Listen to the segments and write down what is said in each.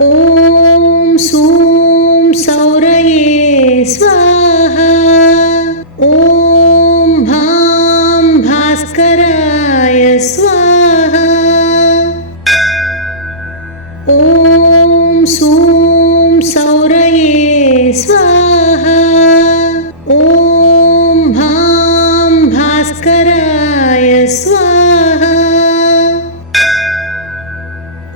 ॐ सूं सौरये स्वाहा। ॐ भां भास्कराय स्वाहा। ॐ सूं सौरये स्वाहा। ॐ भां भास्कराय स्वाहा।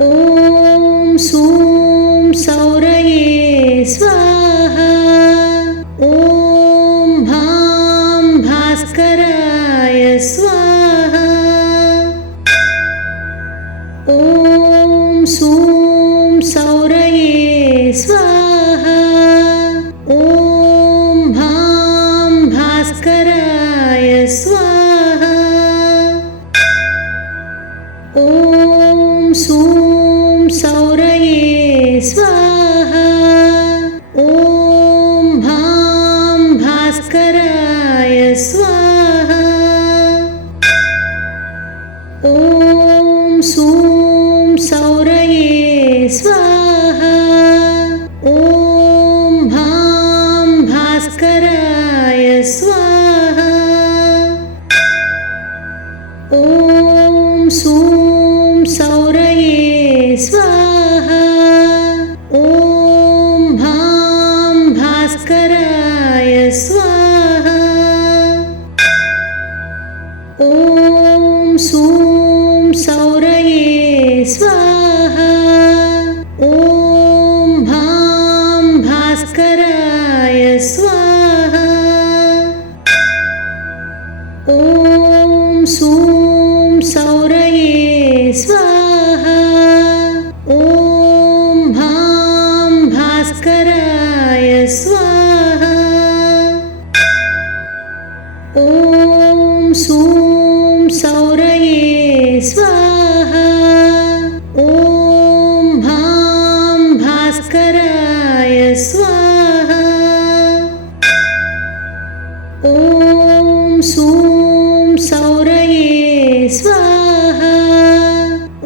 ॐ सूं सौरये स्वाहा। ॐ भां भास्कराय स्वाहा। ॐ सूं सौरये स्वाहा। ॐ भां भास्कराय स्वाहा। ॐ सूं सौरये स्वाहा। ॐ भां भास्कराय स्वाहा। ॐ सूं सौरये स्वाहा। ॐ भां भास्कराय स्वाहा। ॐ सूं सौरये स्वाहा। ॐ भां भास्कराय स्वाहा। ॐ सूं सौरये स्वाहा। ॐ भां भास्कराय स्वाहा। ॐ सूं सौरये स्वाहा। ॐ भां भास्कराय स्वाहा। ॐ सूं सौरये स्वाहा। ॐ भां भास्कराय स्वाहा। ॐ सूं सौरये स्वाहा।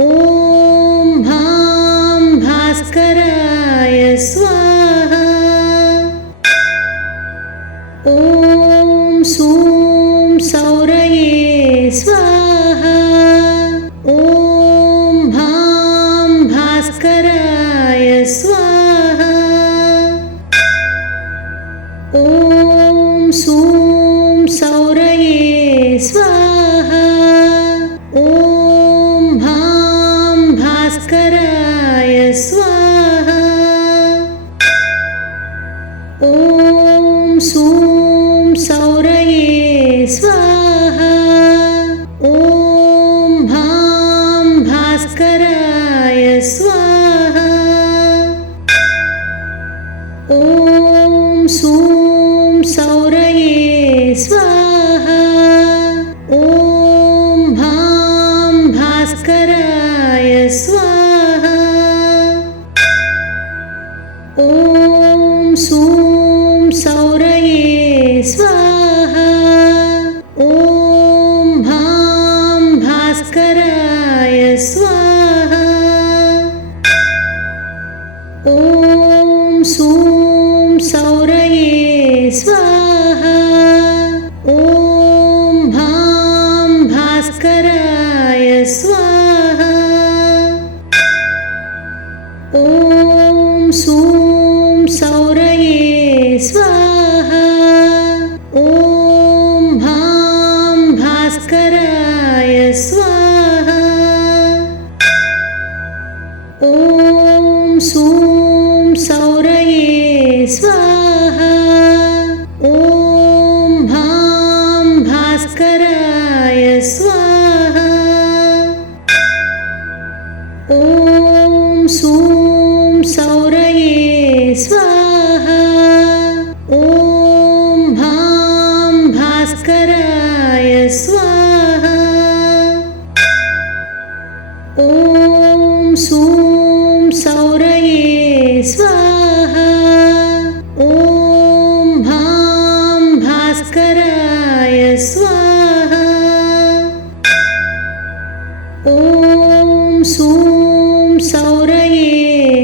ॐ भां भास्कराय स्वाहा। ॐ सूं सौरये स्वाहा। ॐ भां भास्कराय स्वाहा। ॐ सूं सौरये स्वाहा। ॐ भां भास्कराय स्वाहा। ॐ सूं सौरये स्वाहा। ॐ भां भास्कराय स्वाहा। ॐ सूं सौरये स्वाहा। ॐ भां भास्कराय स्वाहा। ॐ सूं सौरये स्वाहा। ॐ भां भास्कराय स्वाहा। ॐ सूं सौरये स्वाहा। ॐ भां भास्कराय स्वाहा। ॐ सूं सौरये स्वाहा। ॐ भां भास्कराय स्वाहा। ॐ सूं सौरये स्वाहा। ॐ भां भास्कराय स्वाहा। ॐ सूं सौरये स्वाहा। ॐ भां भास्कराय स्वाहा। ॐ सूं सौरये स्वाहा। ॐ भां भास्कराय स्वाहा। ॐ सूं सौरये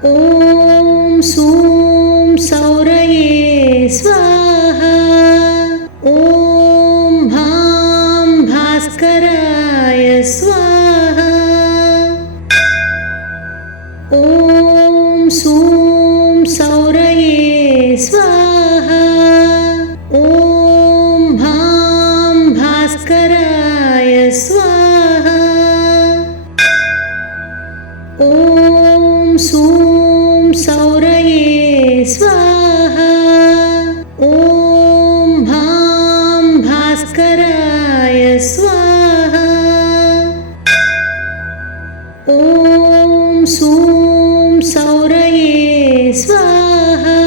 ॐ सूं सौरये स्वाहा। ॐ भां भास्कराय स्वाहा। ॐ सूं सौरये स्वाहा। ॐ भां भास्कराय स्वाहा। ॐ सूं सौरये स्वाहा। ॐ भां भास्कराय स्वाहा। ॐ सूं सौरये स्वाहा।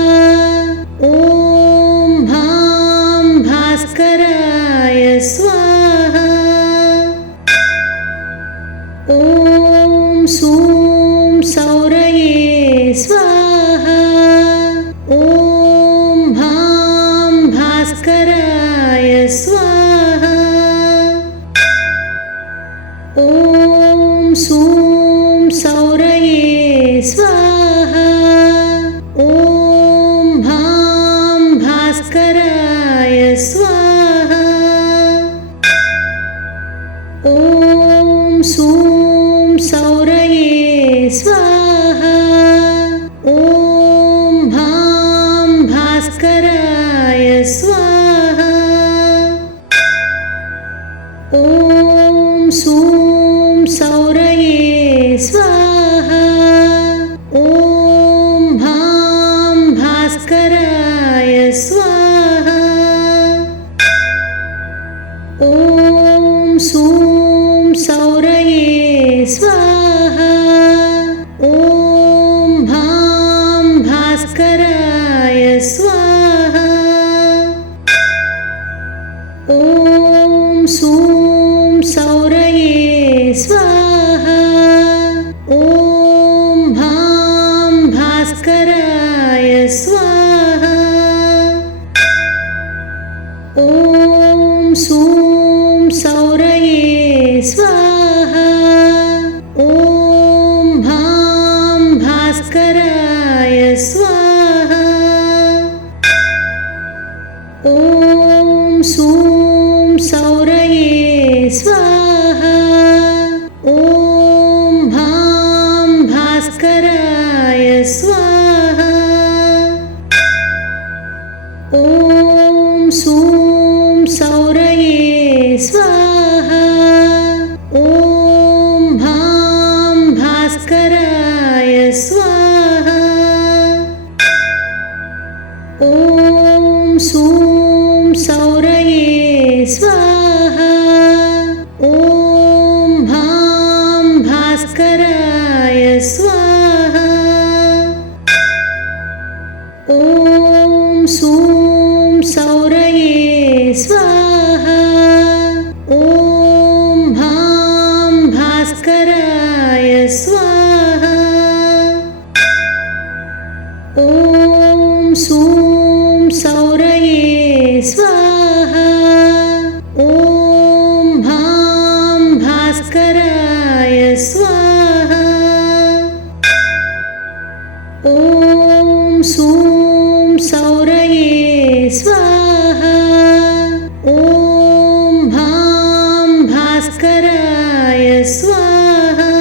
ॐ भां भास्कराय स्वाहा। ॐ सूं सौरये स्वाहा। ॐ भां भास्कराय स्वाहा। ॐ सूं सौरये स्वाहा। ॐ भां भास्कराय स्वाहा। ॐ सूं सौरये स्वाहा। ॐ भां भास्कराय स्वाहा। ॐ सूं सौरये स्वाहा। ॐ भां भास्कराय स्वाहा। ॐ सूं सौरये स्वाहा। ॐ भां भास्कराय स्वाहा। ॐ सूं सौरये स्वाहा। ॐ भां भास्कराय स्वाहा। ॐ सूं सौरये स्वाहा। ॐ भां भास्कराय स्वाहा। ॐ सूं सौरये स्वाहा। ॐ भां भास्कराय स्वाहा। ॐ सूं सौरये स्वाहा। ॐ भां भास्कराय स्वाहा। ॐ सूं सौरये स्वाहा। ॐ भां भास्कराय स्वाहा। ॐ सूं सौरये स्वाहा। ॐ भां भास्कराय स्वाहा। ॐ सूं सौरये स्वाहा। ॐ भां भास्कराय स्वाहा। ॐ सूं सौरये स्वाहा। ॐ भां भास्कराय स्वाहा।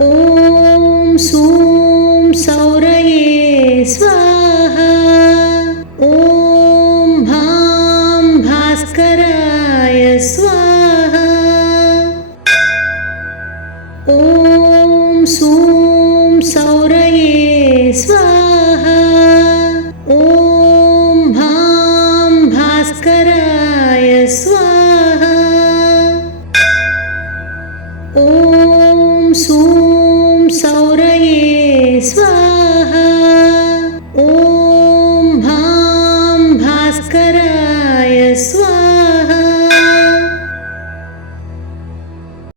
ॐ सूं सौरये